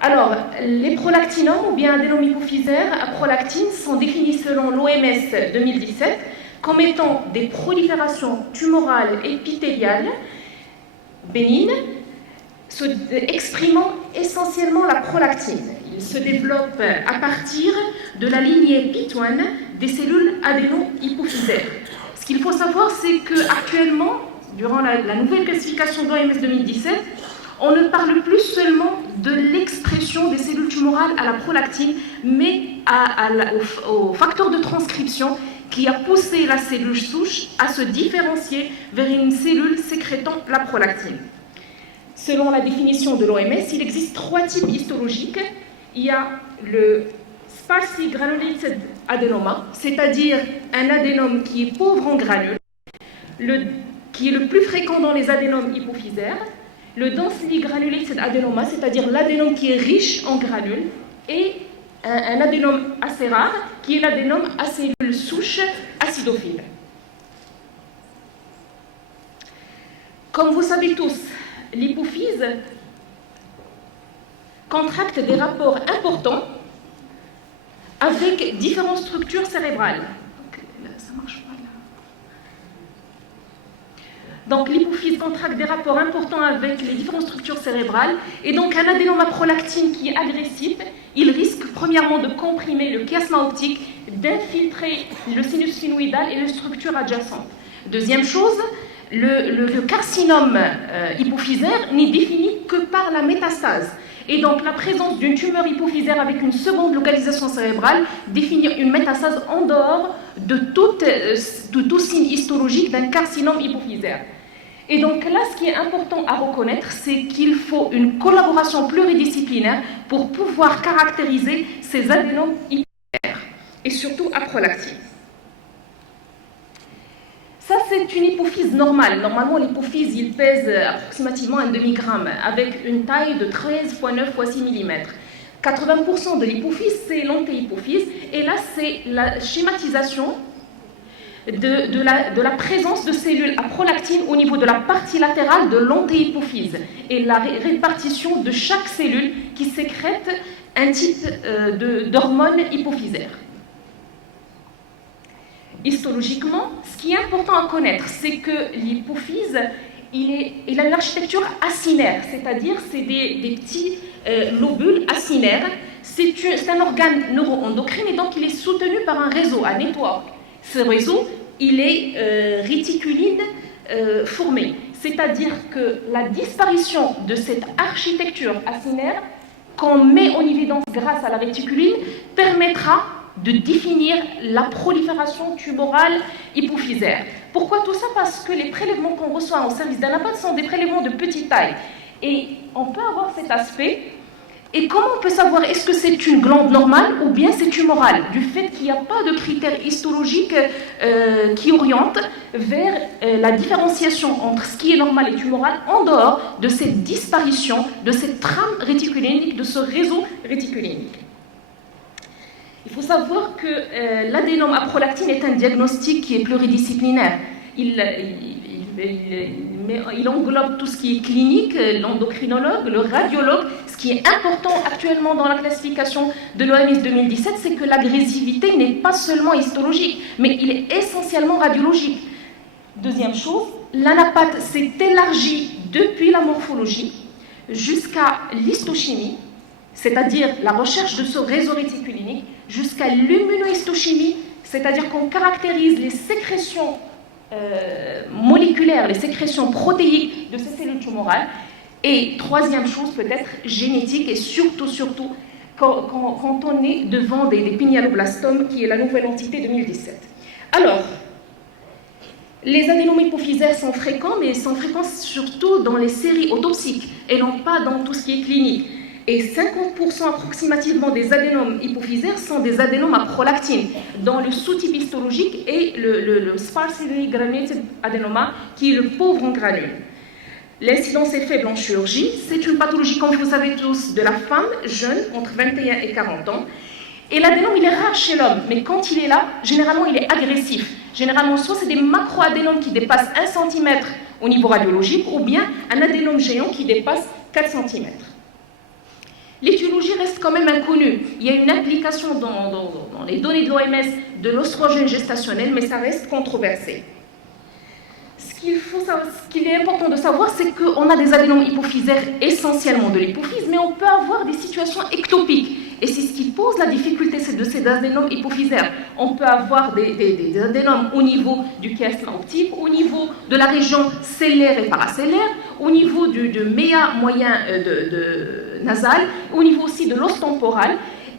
Alors, les prolactinomes ou bien adénomes hypophysaires à prolactine sont définis selon l'OMS 2017 comme étant des proliférations tumorales épithéliales bénignes exprimant essentiellement la prolactine. Il se développe à partir de la lignée PIT1 des cellules adéno-hypophysaires. Ce qu'il faut savoir, c'est qu'actuellement, durant la nouvelle classification de l'OMS 2017, on ne parle plus seulement de l'expression des cellules tumorales à la prolactine, mais au facteur de transcription qui a poussé la cellule souche à se différencier vers une cellule sécrétant la prolactine. Selon la définition de l'OMS, il existe 3 types histologiques. Il y a le sparsely granulated adenoma, c'est-à-dire un adénome qui est pauvre en granules, qui est le plus fréquent dans les adénomes hypophysaires, le densely granulated adenoma, c'est-à-dire l'adénome qui est riche en granules, et un adénome assez rare, qui est l'adénome à cellules souches acidophiles. Comme vous savez tous, l'hypophyse contracte des rapports importants avec différentes structures cérébrales. Ça marche pas là. Donc l'hypophyse contracte des rapports importants avec les différentes structures cérébrales, et donc un adénome à prolactine qui est agressif, il risque premièrement de comprimer le chiasma optique, d'infiltrer le sinus sphénoïdal et les structures adjacentes. Deuxième chose, le carcinome hypophysaire n'est défini que par la métastase. Et donc la présence d'une tumeur hypophysaire avec une seconde localisation cérébrale définit une métastase en dehors de tout signe histologique d'un carcinome hypophysaire. Et donc là, ce qui est important à reconnaître, c'est qu'il faut une collaboration pluridisciplinaire pour pouvoir caractériser ces adénomes hypophysaires, et surtout à prolactine. Ça, c'est une hypophyse normale. Normalement, l'hypophyse, il pèse approximativement un demi-gramme, avec une taille de 13 x 9 x 6 mm. 80% de l'hypophyse, c'est l'antéhypophyse, et là, c'est la schématisation de la présence de cellules à prolactine au niveau de la partie latérale de l'antéhypophyse, et la répartition de chaque cellule qui sécrète un type d'hormone hypophysaire. Histologiquement, ce qui est important à connaître, c'est que l'hypophyse, il a une architecture acinaire, c'est-à-dire c'est des petits lobules acinaires. C'est un organe neuroendocrine, et donc il est soutenu par un réseau, un network. Ce réseau, il est réticuline formé, c'est-à-dire que la disparition de cette architecture acinaire qu'on met en évidence grâce à la réticuline permettra de définir la prolifération tumorale hypophysaire. Pourquoi tout ça? Parce que les prélèvements qu'on reçoit au service d'Anapathe sont des prélèvements de petite taille. Et on peut avoir cet aspect. Et comment on peut savoir est-ce que c'est une glande normale ou bien c'est tumoral? Du fait qu'il n'y a pas de critères histologiques qui orientent vers la différenciation entre ce qui est normal et tumoral en dehors de cette disparition, de cette trame réticulinique, de ce réseau réticulinique. Il faut savoir que l'adénome à prolactine est un diagnostic qui est pluridisciplinaire. Il englobe tout ce qui est clinique, l'endocrinologue, le radiologue. Ce qui est important actuellement dans la classification de l'OMS 2017, c'est que l'agressivité n'est pas seulement histologique, mais il est essentiellement radiologique. Deuxième chose, l'anapathe s'est élargie depuis la morphologie jusqu'à l'histochimie, c'est-à-dire la recherche de ce réseau réticulinique, jusqu'à l'immunohistochimie, c'est-à-dire qu'on caractérise les sécrétions moléculaires, les sécrétions protéiques de ces cellules tumorales. Et troisième chose, peut-être génétique, et surtout quand on est devant des pinéaloblastomes, qui est la nouvelle entité 2017. Alors, les adénomes hypophysaires sont fréquents, mais ils sont fréquents surtout dans les séries autopsiques, et non pas dans tout ce qui est clinique. Et 50% approximativement des adénomes hypophysaires sont des adénomes à prolactine, dans le sous-type histologique et le sparsely granulated adenoma, qui est le pauvre en granules. L'incidence est faible en chirurgie. C'est une pathologie, comme vous savez tous, de la femme jeune, entre 21 et 40 ans. Et l'adénome, il est rare chez l'homme, mais quand il est là, généralement, il est agressif. Généralement, soit c'est des macroadénomes qui dépassent 1 cm au niveau radiologique, ou bien un adénome géant qui dépasse 4 cm. L'étiologie reste quand même inconnu. Il y a une implication dans les données de l'OMS de l'oestrogène gestationnel, mais ça reste controversé. Ce qu'il est important de savoir, c'est qu'on a des adénomes hypophysaires essentiellement de l'hypophyse, mais on peut avoir des situations ectopiques. Et c'est ce qui pose la difficulté, c'est de ces adénomes hypophysaires. On peut avoir des adénomes au niveau du chiasme optique, au niveau de la région cellaire et paracellaire, au niveau du méa moyen nasal, au niveau aussi de l'os temporal.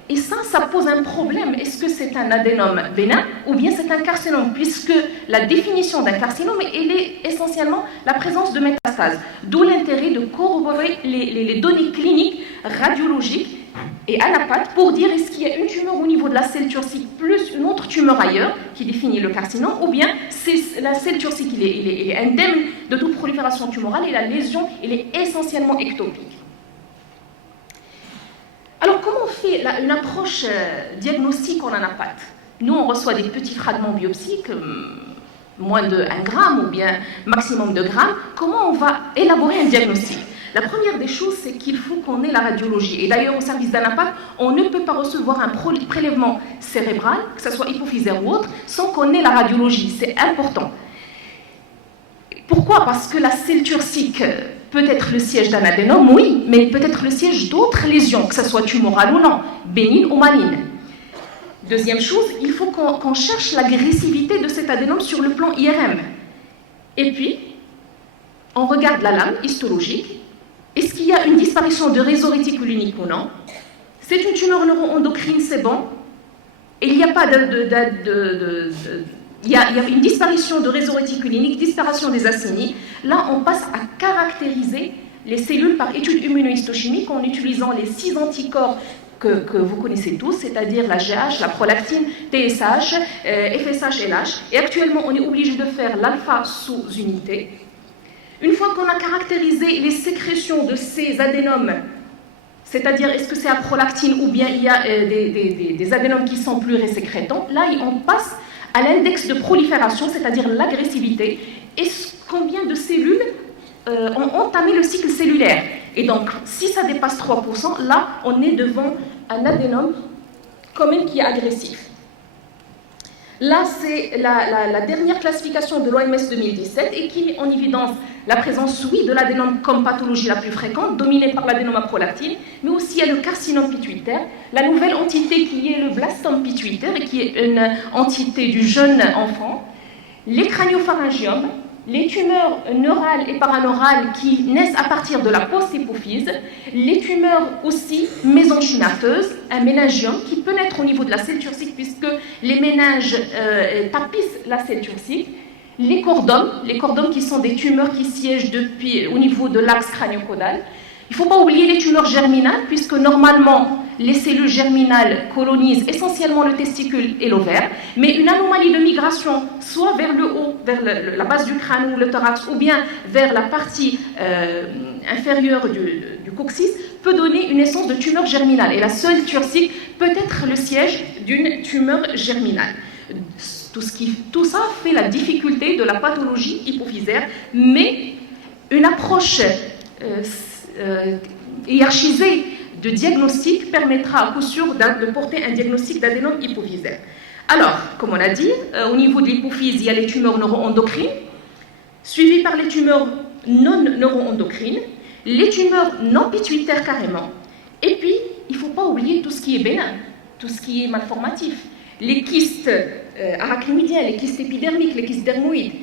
Et ça pose un problème. Est-ce que c'est un adénome bénin ou bien c'est un carcinome? Puisque la définition d'un carcinome, elle est essentiellement la présence de métastases. D'où l'intérêt de corroborer les données cliniques, radiologiques et à la patte pour dire est-ce qu'il y a une tumeur au niveau de la selle turcique plus une autre tumeur ailleurs qui définit le carcinome, ou bien c'est la selle turcique, il est indemne de toute prolifération tumorale et la lésion, elle est essentiellement ectopique. Alors, comment on fait une approche diagnostique en anapath? Nous, on reçoit des petits fragments biopsiques, moins de 1 gramme ou bien maximum de grammes. Comment on va élaborer un diagnostic? La première des choses, c'est qu'il faut qu'on ait la radiologie. Et d'ailleurs, au service d'anapath, on ne peut pas recevoir un prélèvement cérébral, que ce soit hypophysaire ou autre, sans qu'on ait la radiologie. C'est important. Pourquoi? Parce que la selle turcique peut être le siège d'un adénome, oui, mais peut être le siège d'autres lésions, que ce soit tumorale ou non, bénigne ou maligne. Deuxième chose, il faut qu'on cherche l'agressivité de cet adénome sur le plan IRM. Et puis, on regarde la lame histologique. Est-ce qu'il y a une disparition de réseau réticulinique ou non? C'est une tumeur neuroendocrine, c'est bon. Et il n'y a pas il y a une disparition de réseau réticulinique, disparition des acénies. Là, on passe à caractériser les cellules par étude immunohistochimique en utilisant les 6 anticorps que vous connaissez tous, c'est-à-dire la GH, la prolactine, TSH, FSH, LH. Et actuellement, on est obligé de faire l'alpha sous unité. Une fois qu'on a caractérisé les sécrétions de ces adénomes, c'est-à-dire est-ce que c'est à prolactine ou bien il y a des adénomes qui sont plus résécrétants, là, on passe à l'index de prolifération, c'est-à-dire l'agressivité, et combien de cellules ont entamé le cycle cellulaire. Et donc, si ça dépasse 3%, là, on est devant un adénome quand même qui est agressif. Là, c'est la dernière classification de l'OMS 2017 et qui met en évidence la présence, oui, de l'adénome comme pathologie la plus fréquente, dominée par l'adénome à prolactine, mais aussi il y a le carcinome pituitaire, la nouvelle entité qui est le blastome pituitaire et qui est une entité du jeune enfant, les craniopharyngiomes, les tumeurs neurales et paraneurales qui naissent à partir de la post-hypophyse, les tumeurs aussi mésenchymateuses, un méningiome qui peut naître au niveau de la selle turcique puisque les méninges tapissent la selle turcique, les cordomes qui sont des tumeurs qui siègent au niveau de l'axe crânio-caudal. Il ne faut pas oublier les tumeurs germinales puisque normalement les cellules germinales colonisent essentiellement le testicule et l'ovaire, mais une anomalie de migration, soit vers le haut, vers la base du crâne ou le thorax, ou bien vers la partie inférieure du coccyx, peut donner une naissance de tumeur germinale. Et la selle turcique peut être le siège d'une tumeur germinale. Tout ça fait la difficulté de la pathologie hypophysaire, mais une approche hiérarchisée de diagnostic permettra à coup sûr de porter un diagnostic d'adénome hypophysaire. Alors, comme on a dit, au niveau de l'hypophyse, il y a les tumeurs neuroendocrines, suivies par les tumeurs non neuroendocrines, les tumeurs non pituitaires carrément, et puis, il ne faut pas oublier tout ce qui est bénin, tout ce qui est malformatif, les kystes arachnoïdiens, les kystes épidermiques, les kystes dermoïdes,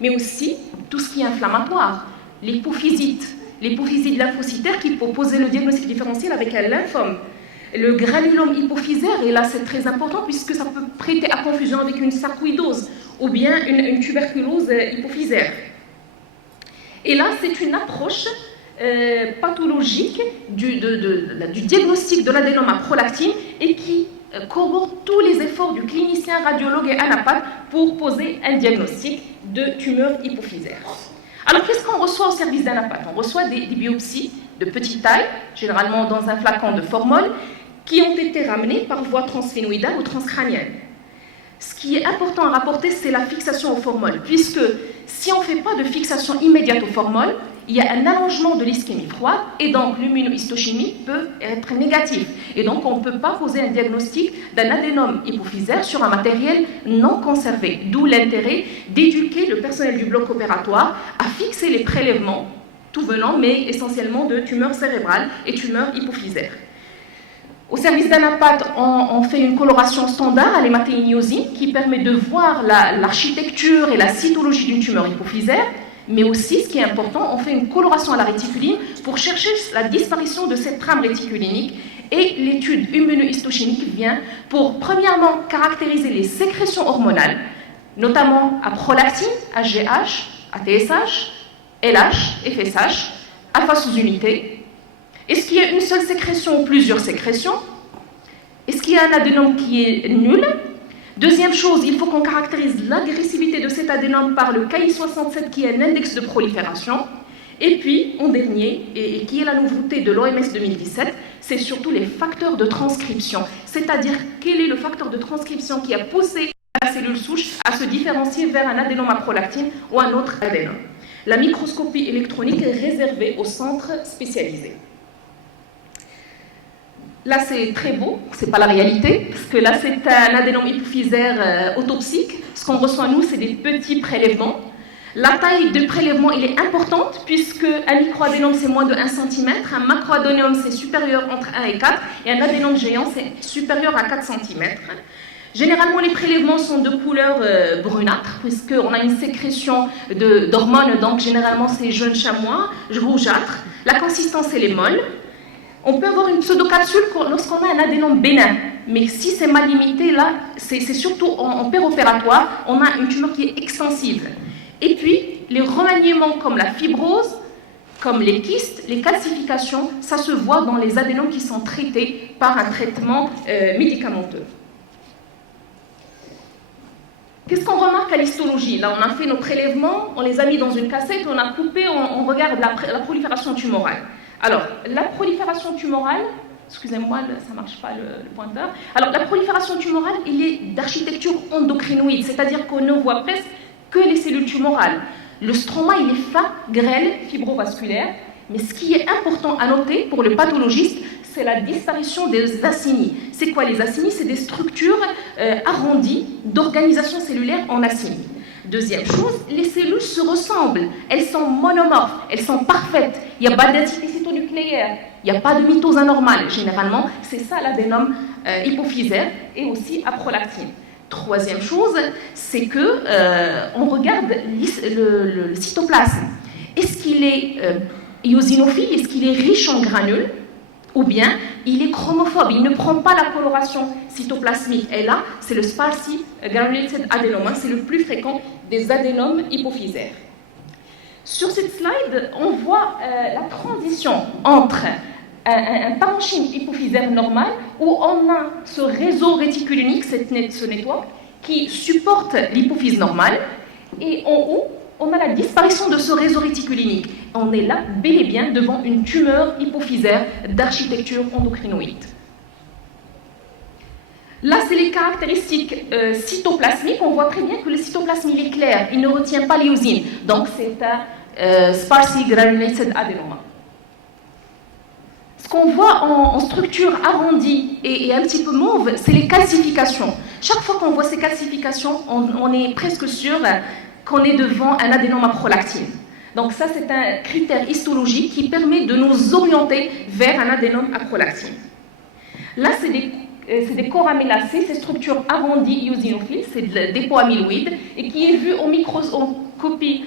mais aussi tout ce qui est inflammatoire, l'hypophysites lymphocytaire qui peut poser le diagnostic différentiel avec un lymphome. Le granulome hypophysaire, et là c'est très important puisque ça peut prêter à confusion avec une sarcoïdose ou bien une tuberculose hypophysaire. Et là c'est une approche pathologique du diagnostic de l'adénome à prolactine et qui corrobore tous les efforts du clinicien, radiologue et anapathe pour poser un diagnostic de tumeur hypophysaire. Alors, qu'est-ce qu'on reçoit au service d'anapathe? On reçoit des biopsies de petite taille, généralement dans un flacon de formol, qui ont été ramenées par voie transphénoïdale ou transcrânienne. Ce qui est important à rapporter, c'est la fixation au formol, puisque si on ne fait pas de fixation immédiate au formol, il y a un allongement de l'ischémie froide et donc l'immunohistochimie peut être négative. Et donc on ne peut pas poser un diagnostic d'un adénome hypophysaire sur un matériel non conservé. D'où l'intérêt d'éduquer le personnel du bloc opératoire à fixer les prélèvements, tout venant, mais essentiellement de tumeurs cérébrales et tumeurs hypophysaires. Au service d'Anapat, on fait une coloration standard à l'hématéinosine qui permet de voir l'architecture et la cytologie d'une tumeur hypophysaire, mais aussi, ce qui est important, on fait une coloration à la réticuline pour chercher la disparition de cette trame réticulinique, et l'étude immunohistochimique vient pour, premièrement, caractériser les sécrétions hormonales, notamment à prolactine, HGH, ATSH, LH, FSH, alpha sous-unité. Est-ce qu'il y a une seule sécrétion ou plusieurs sécrétions? Est-ce qu'il y a un adénome qui est nul? Deuxième chose, il faut qu'on caractérise l'agressivité de cet adénome par le Ki67 qui est un index de prolifération. Et puis, en dernier, et qui est la nouveauté de l'OMS 2017, c'est surtout les facteurs de transcription. C'est-à-dire, quel est le facteur de transcription qui a poussé la cellule souche à se différencier vers un adénome à prolactine ou un autre adénome. La microscopie électronique est réservée aux centres spécialisés. Là, c'est très beau, c'est pas la réalité, parce que là, c'est un adénome hypophysaire autopsique. Ce qu'on reçoit, nous, c'est des petits prélèvements. La taille de prélèvement, elle est importante, puisque un microadénome, c'est moins de 1 cm, un macroadénome, c'est supérieur entre 1 et 4, et un adénome géant, c'est supérieur à 4 cm. Généralement, les prélèvements sont de couleur brunâtre, puisqu'on a une sécrétion d'hormones, donc généralement, c'est jaune chamois, rougeâtre. La consistance, elle est molle. On peut avoir une pseudocapsule lorsqu'on a un adénome bénin, mais si c'est mal limité, là, c'est surtout en péropératoire, on a une tumeur qui est extensive. Et puis, les remaniements comme la fibrose, comme les kystes, les calcifications, ça se voit dans les adénomes qui sont traités par un traitement médicamenteux. Qu'est-ce qu'on remarque à l'histologie? Là, on a fait nos prélèvements, on les a mis dans une cassette, on a coupé, on regarde la prolifération tumorale. Alors, la prolifération tumorale, excusez-moi, ça ne marche pas le pointeur. Alors, la prolifération tumorale, il est d'architecture endocrinoïde, c'est-à-dire qu'on ne voit presque que les cellules tumorales. Le stroma, il est fin, grêle, fibrovasculaire, mais ce qui est important à noter pour le pathologiste, c'est la disparition des acinies. C'est quoi les acinies? C'est des structures arrondies d'organisation cellulaire en acinies. Deuxième chose, les cellules se ressemblent, elles sont monomorphes, elles sont parfaites, il n'y a pas d'identité cytonucléaire, il n'y a pas de mitose anormale. Généralement, c'est ça l'adénome hypophysaire et aussi à prolactine. Troisième chose, c'est que on regarde le cytoplasme. Est-ce qu'il est eosinophile? Est-ce qu'il est riche en granules? Ou bien il est chromophobe, il ne prend pas la coloration cytoplasmique. Et là, c'est le sparsely granulated adenoma, c'est le plus fréquent des adénomes hypophysaires. Sur cette slide, on voit la transition entre un parenchyme hypophysaire normal, où on a ce réseau réticulinique, ce network, qui supporte l'hypophyse normale, et en haut, on a la disparition de ce réseau réticulinique. On est là, bel et bien, devant une tumeur hypophysaire d'architecture endocrinoïde. Là, c'est les caractéristiques cytoplasmiques. On voit très bien que le cytoplasme, il est clair, il ne retient pas l'éosine. Donc, c'est un sparsely granulated adenoma. Ce qu'on voit en structure arrondie et un petit peu mauve, c'est les calcifications. Chaque fois qu'on voit ces calcifications, on est presque sûr qu'on est devant un adénome à prolactine. Donc ça, c'est un critère histologique qui permet de nous orienter vers un adénome à prolactine. Là, c'est des corps amylacés, ces structures arrondies eosinophiles, c'est de dépôt amyloïde, et qui est vu en microscopie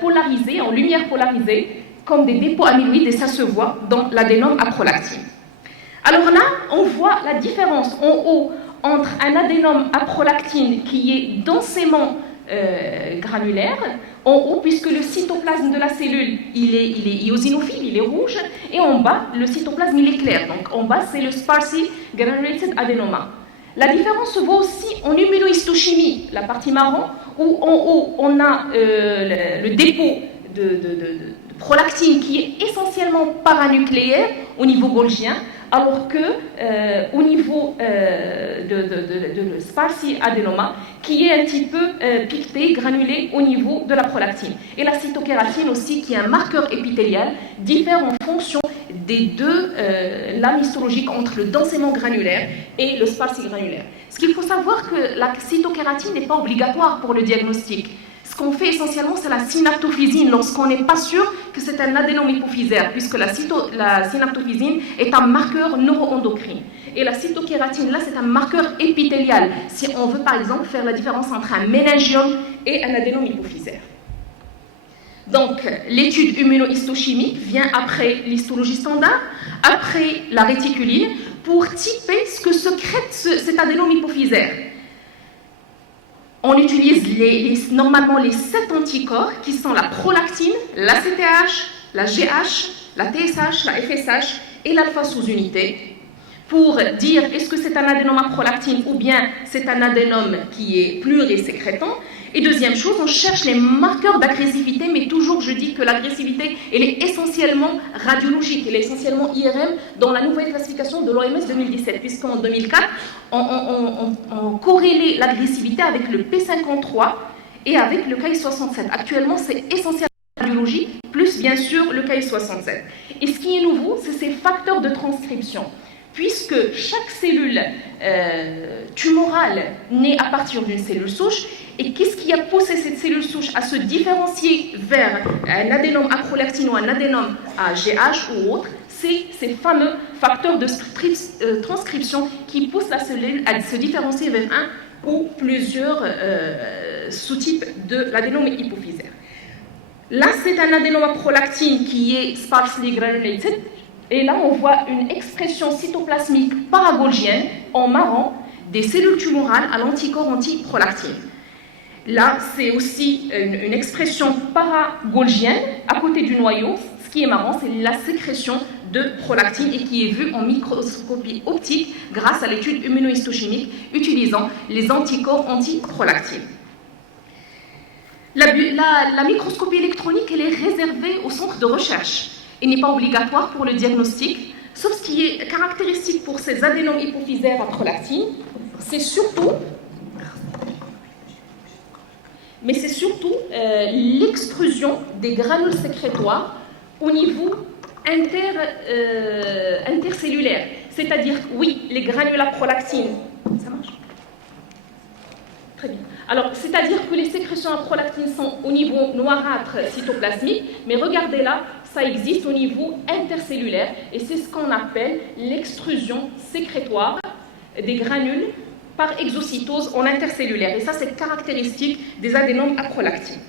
polarisée, en lumière polarisée, comme des dépôts amyloïdes, et ça se voit dans l'adénome à prolactine. Alors là, on voit la différence en haut entre un adénome à prolactine qui est densément granulaire, en haut, puisque le cytoplasme de la cellule, il est eosinophile, il est rouge, et en bas, le cytoplasme, il est clair. Donc en bas, c'est le sparsely granulated adenoma. La différence se voit aussi en immunohistochimie, la partie marron, où en haut, on a le dépôt de prolactine qui est essentiellement paranucléaire au niveau golgien, alors que au niveau de sparsi adénoma, qui est un petit peu piqueté, granulé au niveau de la prolactine. Et la cytokératine aussi, qui est un marqueur épithélial, diffère en fonction des deux lames histologiques entre le densément granulaire et le sparsi granulaire. Ce qu'il faut savoir que la cytokératine n'est pas obligatoire pour le diagnostic. Ce qu'on fait essentiellement, c'est la synaptophysine lorsqu'on n'est pas sûr que c'est un adénome hypophysaire, puisque la synaptophysine est un marqueur neuroendocrine. Et la cytokératine, là, c'est un marqueur épithélial, si on veut par exemple faire la différence entre un méningiome et un adénome hypophysaire. Donc, l'étude immunohistochimique vient après l'histologie standard, après la réticuline, pour typer ce que sécrète cet adénome hypophysaire. On utilise normalement les 7 anticorps qui sont la prolactine, l'ACTH, la GH, la TSH, la FSH et l'alpha sous-unité pour dire est-ce que c'est un adénome à prolactine ou bien c'est un adénome qui est plurisécrétant. Et deuxième chose, on cherche les marqueurs d'agressivité, mais toujours je dis que l'agressivité, elle est essentiellement radiologique, elle est essentiellement IRM dans la nouvelle classification de l'OMS 2017, puisqu'en 2004, on corrélait l'agressivité avec le P53 et avec le KI67. Actuellement, c'est essentiellement radiologie, plus bien sûr le KI67. Et ce qui est nouveau, c'est ces facteurs de transcription. Puisque chaque cellule tumorale naît à partir d'une cellule souche, et qu'est-ce qui a poussé cette cellule souche à se différencier vers un adénome à prolactine ou un adénome à GH ou autre, c'est ces fameux facteurs de transcription qui poussent la cellule à se différencier vers un ou plusieurs sous-types de l'adénome hypophysaire. Là, c'est un adénome à prolactine qui est sparsely granulated. Et là, on voit une expression cytoplasmique paragolgienne en marron des cellules tumorales à l'anticorps anti-prolactine. Là, c'est aussi une expression paragolgienne à côté du noyau. Ce qui est marrant, c'est la sécrétion de prolactine et qui est vue en microscopie optique grâce à l'étude immunohistochimique utilisant les anticorps anti-prolactine. La microscopie électronique, elle est réservée au centre de recherche. Il n'est pas obligatoire pour le diagnostic, sauf ce qui est caractéristique pour ces adénomes hypophysaires à prolactine, c'est surtout l'extrusion des granules sécrétoires au niveau intercellulaire. C'est-à-dire, oui, les granules à prolactine, ça marche ? Très bien. Alors, c'est-à-dire que les sécrétions à prolactine sont au niveau noirâtre cytoplasmique, mais regardez là, ça existe au niveau intercellulaire et c'est ce qu'on appelle l'extrusion sécrétoire des granules par exocytose en intercellulaire. Et ça, c'est caractéristique des adénomes à prolactine.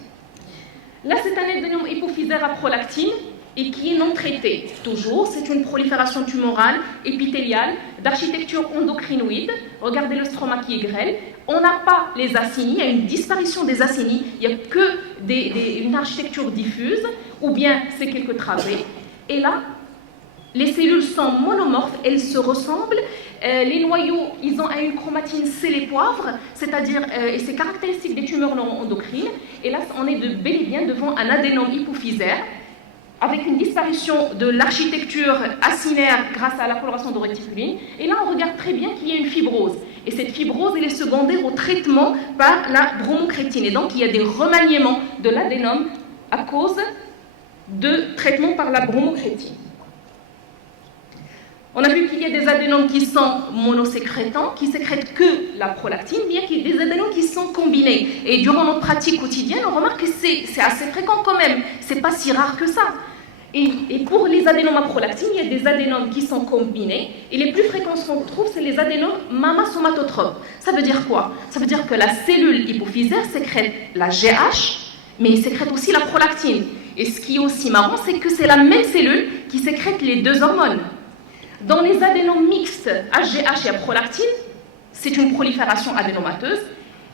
Là, c'est un adénome hypophysaire à prolactine et qui est non traité. Toujours, c'est une prolifération tumorale, épithéliale, d'architecture endocrinoïde. Regardez le stroma qui est grêle. On n'a pas les acinies, il y a une disparition des acinies, il n'y a que une architecture diffuse, ou bien c'est quelques travées. Et là, les cellules sont monomorphes, elles se ressemblent. Les noyaux, ils ont une chromatine sel-et-poivre, c'est-à-dire, et c'est caractéristique des tumeurs non endocrines. Et là, on est bel et bien devant un adénome hypophysaire, avec une disparition de l'architecture acinaire grâce à la coloration de réticuline. Et là, on regarde très bien qu'il y a une fibrose. Et cette fibrose, elle est secondaire au traitement par la bromocrétine. Et donc, il y a des remaniements de l'adénome à cause de traitement par la bromocrétine. On a vu qu'il y a des adénomes qui sont monosécrétants, qui sécrètent que la prolactine, bien qu'il y ait des adénomes qui sont combinés. Et durant notre pratique quotidienne, on remarque que c'est assez fréquent quand même. C'est pas si rare que ça. Et pour les adénomes à prolactine, il y a des adénomes qui sont combinés. Et les plus fréquents qu'on trouve, c'est les adénomes mammassomatotropes. Ça veut dire quoi? Ça veut dire que la cellule hypophysaire sécrète la GH, mais il sécrète aussi la prolactine. Et ce qui est aussi marrant, c'est que c'est la même cellule qui sécrète les deux hormones. Dans les adénomes mixtes HGH et prolactine, c'est une prolifération adénomateuse.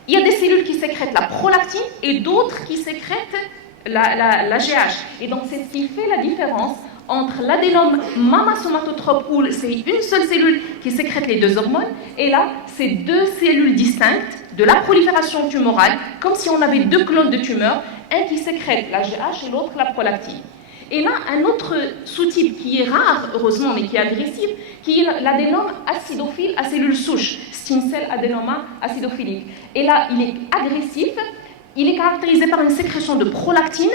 Il y a des cellules qui sécrètent la prolactine et d'autres qui sécrètent la GH. Et donc, c'est ce qui fait la différence entre l'adénome mammasomatotrope, où c'est une seule cellule qui sécrète les deux hormones, et là, c'est deux cellules distinctes de la prolifération tumorale, comme si on avait deux clones de tumeurs, un qui sécrète la GH et l'autre la prolactine. Et là, un autre sous-type qui est rare, heureusement, mais qui est agressif, qui est l'adénome acidophile à cellules souches, stem cell adénoma acidophilique. Et là, il est agressif, il est caractérisé par une sécrétion de prolactine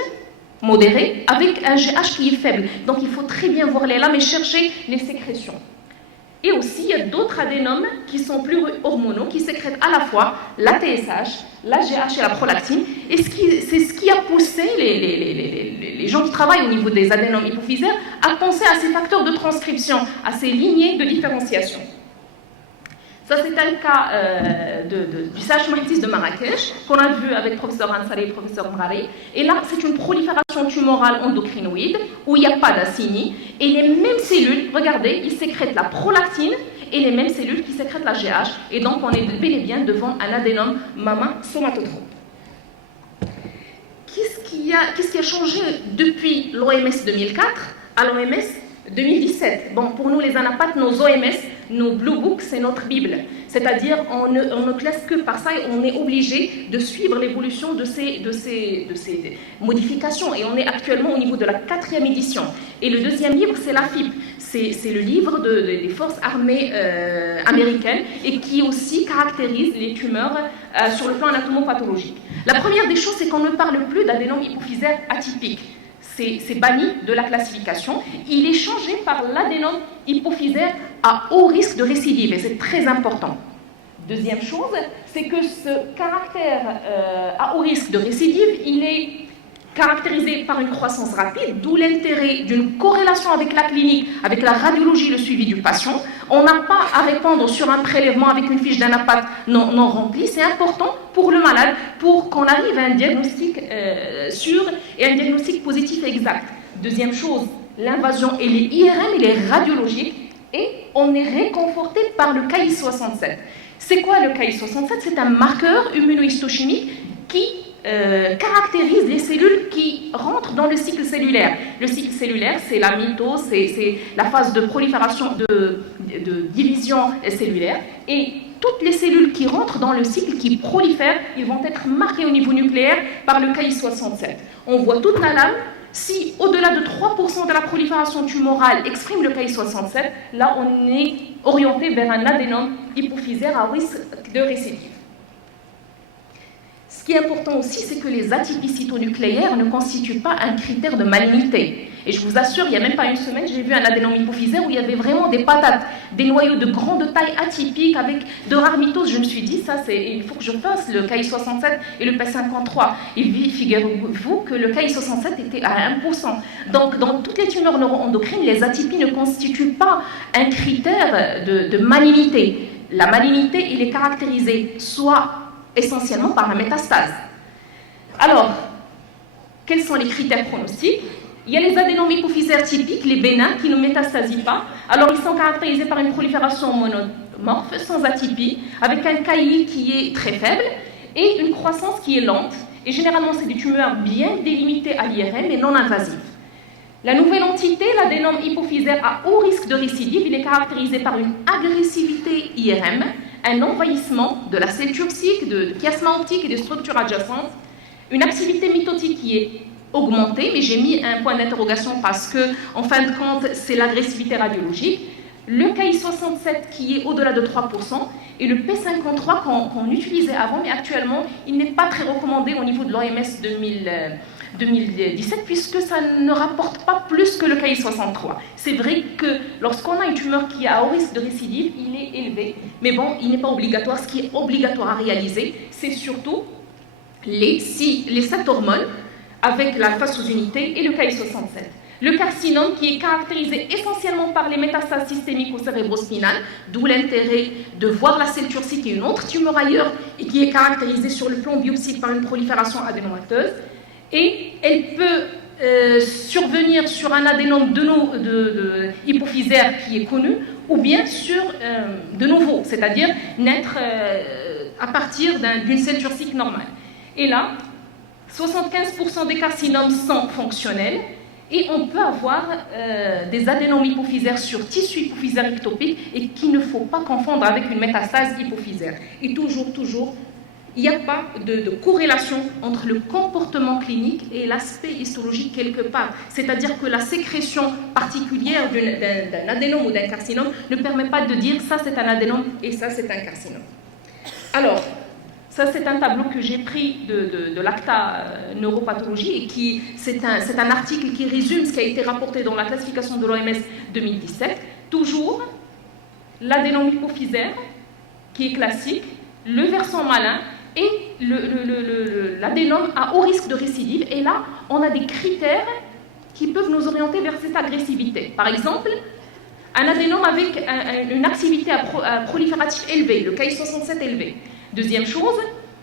modérée avec un GH qui est faible. Donc il faut très bien voir les lames et chercher les sécrétions. Et aussi, il y a d'autres adénomes qui sont plus hormonaux, qui sécrètent à la fois la TSH, la GH et la prolactine. Et c'est ce qui a poussé les gens qui travaillent au niveau des adénomes hypophysaires à penser à ces facteurs de transcription, à ces lignées de différenciation. Ça, c'est un cas du CH Mahitis de Marrakech, qu'on a vu avec le professeur Ansari et le professeur Mrari. Et là, c'est une prolifération tumorale endocrinoïde où il n'y a pas d'acini. Et les mêmes cellules, regardez, ils sécrètent la prolactine et les mêmes cellules qui sécrètent la GH. Et donc, on est bel et bien devant un adénome mamma-somatotrope. Qu'est-ce qui a changé depuis l'OMS 2004 à l'OMS 2017? Bon, pour nous, les anapathes, nos OMS, nos Blue Books, c'est notre Bible. C'est-à-dire, on ne classe que par ça et on est obligé de suivre l'évolution de ces modifications. Et on est actuellement au niveau de la 4e édition. Et le deuxième livre, c'est la FIP. C'est le livre des forces armées américaines et qui aussi caractérise les tumeurs sur le plan anatomopathologique. La première des choses, c'est qu'on ne parle plus d'adénome hypophysaire atypique. C'est banni de la classification. Il est changé par l'adénome hypophysaire à haut risque de récidive, et c'est très important. Deuxième chose, c'est que ce caractère à haut risque de récidive, il est caractérisé par une croissance rapide, d'où l'intérêt d'une corrélation avec la clinique, avec la radiologie, le suivi du patient. On n'a pas à répondre sur un prélèvement avec une fiche d'anapathe non remplie. C'est important pour le malade, pour qu'on arrive à un diagnostic sûr et un diagnostic positif et exact. Deuxième chose, l'invasion, elle est IRM, elle est radiologique, et on est réconforté par le KI67. C'est quoi le KI67? C'est un marqueur immunohistochimique qui caractérise les cellules qui rentrent dans le cycle cellulaire. Le cycle cellulaire, c'est la mitose, c'est la phase de prolifération, de division cellulaire. Et toutes les cellules qui rentrent dans le cycle, qui prolifèrent, ils vont être marquées au niveau nucléaire par le KI67. On voit toute la lame. Si au-delà de 3% de la prolifération tumorale exprime le KI67, là on est orienté vers un adénome hypophysaire à risque de récidive. Ce qui est important aussi, c'est que les atypies cytonucléaires ne constituent pas un critère de malignité. Et je vous assure, il n'y a même pas une semaine, j'ai vu un adénome hypophysaire où il y avait vraiment des patates, des noyaux de grande taille atypiques avec de rares mitoses. Je me suis dit, il faut que je fasse le KI67 et le P53. Et figurez-vous que le KI67 était à 1%. Donc, dans toutes les tumeurs neuroendocrines, les atypies ne constituent pas un critère de malignité. La malignité, il est caractérisé soit essentiellement par la métastase. Alors, quels sont les critères pronostiques? Il y a les adénomes hypophysaires typiques, les bénins, qui ne métastasient pas. Alors, ils sont caractérisés par une prolifération monomorphe, sans atypie, avec un KI qui est très faible et une croissance qui est lente. Et généralement, c'est des tumeurs bien délimitées à l'IRM et non invasives. La nouvelle entité, l'adénome hypophysaire à haut risque de récidive, il est caractérisé par une agressivité IRM, un envahissement de la cellule turcique, de chiasma optique et des structures adjacentes, une activité mitotique qui est augmentée, mais j'ai mis un point d'interrogation parce que, en fin de compte, c'est l'agressivité radiologique, le KI67 qui est au-delà de 3%, et le P53 qu'on utilisait avant, mais actuellement, il n'est pas très recommandé au niveau de l'OMS 2017, puisque ça ne rapporte pas plus que le KI63. C'est vrai que lorsqu'on a une tumeur qui est à haut risque de récidive, il est élevé, mais bon, il n'est pas obligatoire. Ce qui est obligatoire à réaliser, c'est surtout les 7 hormones avec la phase sous unité et le KI67. Le carcinome qui est caractérisé essentiellement par les métastases systémiques au cérébrospinal, d'où l'intérêt de voir la cellule turcique et une autre tumeur ailleurs, et qui est caractérisée sur le plan biopsique par une prolifération adénomateuse. Et elle peut survenir sur un adénome hypophysaire qui est connu, ou bien sur de nouveau, c'est-à-dire naître à partir d'une cellule turcique normale. Et là, 75% des carcinomes sont fonctionnels, et on peut avoir des adénomes hypophysaires sur tissu hypophysaire ectopique, et qu'il ne faut pas confondre avec une métastase hypophysaire. Et toujours il n'y a pas de corrélation entre le comportement clinique et l'aspect histologique quelque part. C'est-à-dire que la sécrétion particulière d'un adénome ou d'un carcinome ne permet pas de dire ça c'est un adénome et ça c'est un carcinome. Alors, ça c'est un tableau que j'ai pris de l'ACTA neuropathologie et qui c'est un article qui résume ce qui a été rapporté dans la classification de l'OMS 2017. Toujours l'adénome hypophysaire qui est classique, le versant malin et l'adénome à haut risque de récidive. Et là, on a des critères qui peuvent nous orienter vers cette agressivité. Par exemple, un adénome avec une activité proliférative élevée, le Ki67 élevé. Deuxième chose,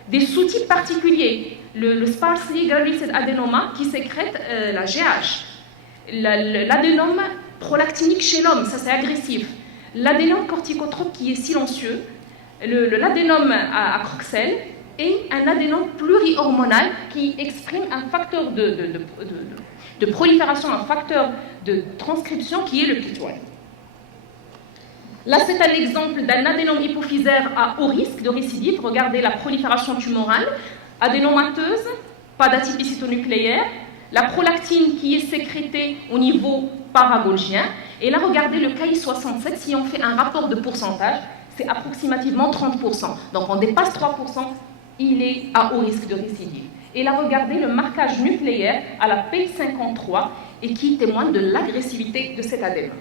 des sous-types particuliers, le sparsely granulated adenoma qui sécrète la GH, l'adénome prolactinique chez l'homme, ça c'est agressif, l'adénome corticotrope qui est silencieux, l'adénome à Croxel et un adénome plurihormonal qui exprime un facteur de prolifération, un facteur de transcription qui est le PIT1. Là, c'est un exemple d'un adénome hypophysaire à haut risque de récidive. Regardez la prolifération tumorale, adénomateuse, pas d'atypicité nucléaire, la prolactine qui est sécrétée au niveau paragolgien. Et là, regardez le Ki67, si on fait un rapport de pourcentage, c'est approximativement 30%. Donc, on dépasse 3%, il est à haut risque de récidive. Et là, regardez le marquage nucléaire à la P53 et qui témoigne de l'agressivité de cet adénome.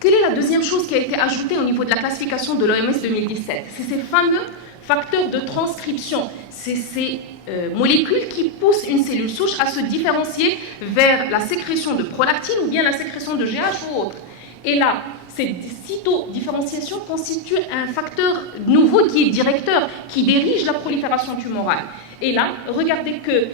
Quelle est la deuxième chose qui a été ajoutée au niveau de la classification de l'OMS 2017? C'est ces fameux facteurs de transcription, c'est ces molécules qui poussent une cellule souche à se différencier vers la sécrétion de prolactine ou bien la sécrétion de GH ou autre. Et là, cette cytodifférenciation constitue un facteur nouveau qui est directeur, qui dirige la prolifération tumorale. Et là, regardez que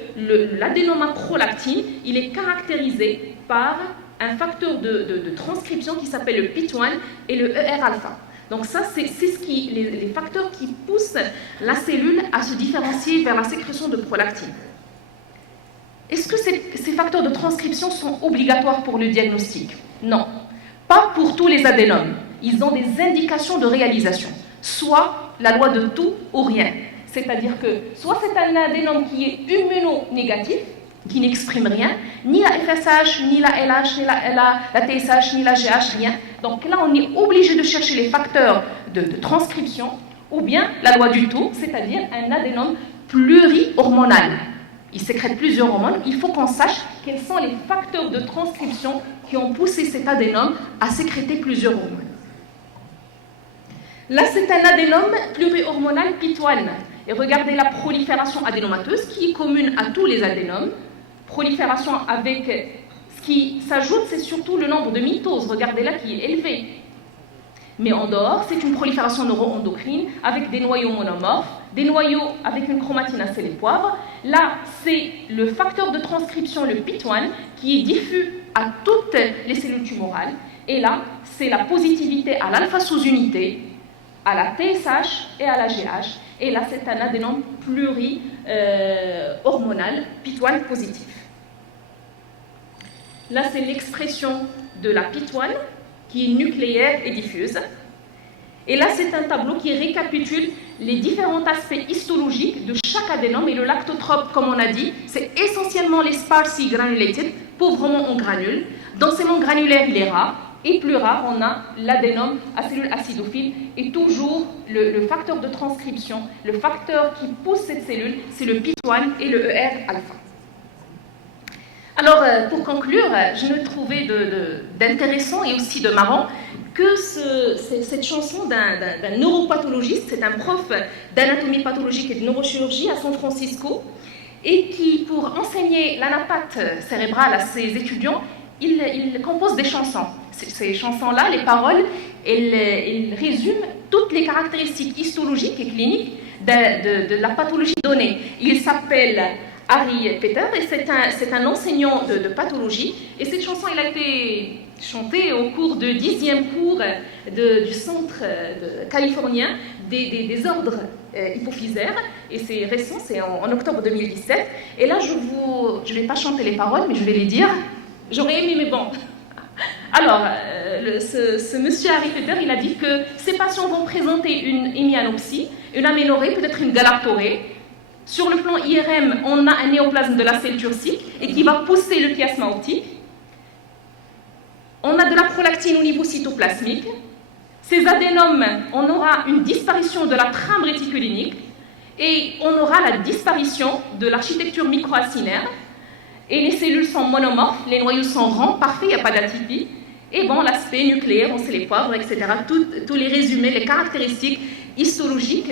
l'adénoma prolactine, il est caractérisé par un facteur de transcription qui s'appelle le PIT1 et le ER-alpha. Donc ça, c'est les facteurs qui poussent la cellule à se différencier vers la sécrétion de prolactine. Est-ce que ces facteurs de transcription sont obligatoires pour le diagnostic? Non, pas pour tous les adénomes. Ils ont des indications de réalisation, soit la loi de tout ou rien. C'est-à-dire que soit c'est un adénome qui est immunonégatif, qui n'exprime rien, ni la FSH, ni la LH, ni la TSH, ni la GH, rien. Donc là, on est obligé de chercher les facteurs de transcription, ou bien la loi du tout, c'est-à-dire un adénome plurihormonal. Il sécrète plusieurs hormones, il faut qu'on sache quels sont les facteurs de transcription qui ont poussé cet adénome à sécréter plusieurs hormones. Là, c'est un adénome plurihormonal PIT1. Et regardez la prolifération adénomateuse qui est commune à tous les adénomes. Prolifération avec ce qui s'ajoute, c'est surtout le nombre de mitoses, regardez là, qui est élevé. Mais en dehors, c'est une prolifération neuro-endocrine avec des noyaux monomorphes, des noyaux avec une chromatine à sel et poivre. Là, c'est le facteur de transcription, le PIT1, qui est diffus à toutes les cellules tumorales. Et là, c'est la positivité à l'alpha sous-unité, à la TSH et à la GH. Et là, c'est un adénome plurihormonal, PIT1 positif. Là, c'est l'expression de la PIT1 qui est nucléaire et diffuse. Et là, c'est un tableau qui récapitule les différents aspects histologiques de chaque adénome. Et le lactotrope, comme on a dit, c'est essentiellement les sparsely granulated, pauvrement en granules. Densément granulaire, il est rare. Et plus rare, on a l'adénome à cellules acidophile. Et toujours, le facteur de transcription, le facteur qui pousse cette cellule, c'est le PIT1 et le ER-alpha. Alors, pour conclure, je me trouvais d'intéressant et aussi de marrant que cette chanson d'un neuropathologiste, c'est un prof d'anatomie pathologique et de neurochirurgie à San Francisco, et qui, pour enseigner l'anapathie cérébrale à ses étudiants, il compose des chansons. Ces chansons-là, les paroles, elles résument toutes les caractéristiques histologiques et cliniques de la pathologie donnée. Il s'appelle Harry Peter et c'est un enseignant de pathologie. Et cette chanson, elle a été chantée au cours du 10e cours du centre californien des ordres hypophysaires. Et c'est récent, c'est en octobre 2017. Et là, je ne vais pas chanter les paroles, mais je vais les dire. J'aurais aimé, mais bon. Alors, ce monsieur Harry Feder, il a dit que ces patients vont présenter une hémianopsie, une aménorrhée, peut-être une galactorrhée. Sur le plan IRM, on a un néoplasme de la selle turcique et qui va pousser le chiasma optique. On a de la prolactine au niveau cytoplasmique. Ces adénomes, on aura une disparition de la trame réticulinique et on aura la disparition de l'architecture microacinaire. Et les cellules sont monomorphes, les noyaux sont ronds, parfaits, il n'y a pas d'atypie. Et bon, l'aspect nucléaire, on sait les poivres, etc. Tous les résumés, les caractéristiques histologiques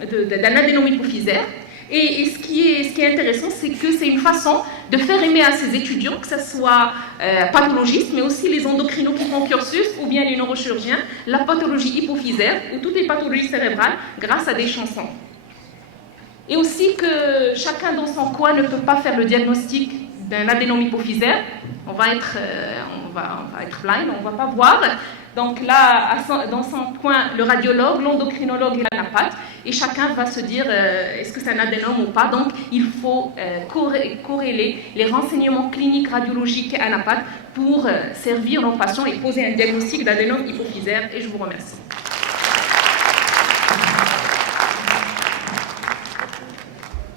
d'un adénome hypophysaire. Et ce qui est intéressant, c'est que c'est une façon de faire aimer à ces étudiants, que ce soit pathologistes, mais aussi les endocrinos qui font cursus, ou bien les neurochirurgiens, la pathologie hypophysaire, ou toutes les pathologies cérébrales, grâce à des chansons. Et aussi que chacun dans son coin ne peut pas faire le diagnostic d'un adénome hypophysaire. On va être blind, on ne va pas voir. Donc là, dans son coin, le radiologue, l'endocrinologue et la napathe, et chacun va se dire est-ce que c'est un adénome ou pas. Donc il faut corréler les renseignements cliniques, radiologiques et anapathes pour servir nos patients et poser un diagnostic d'adénome hypophysaire. Et je vous remercie.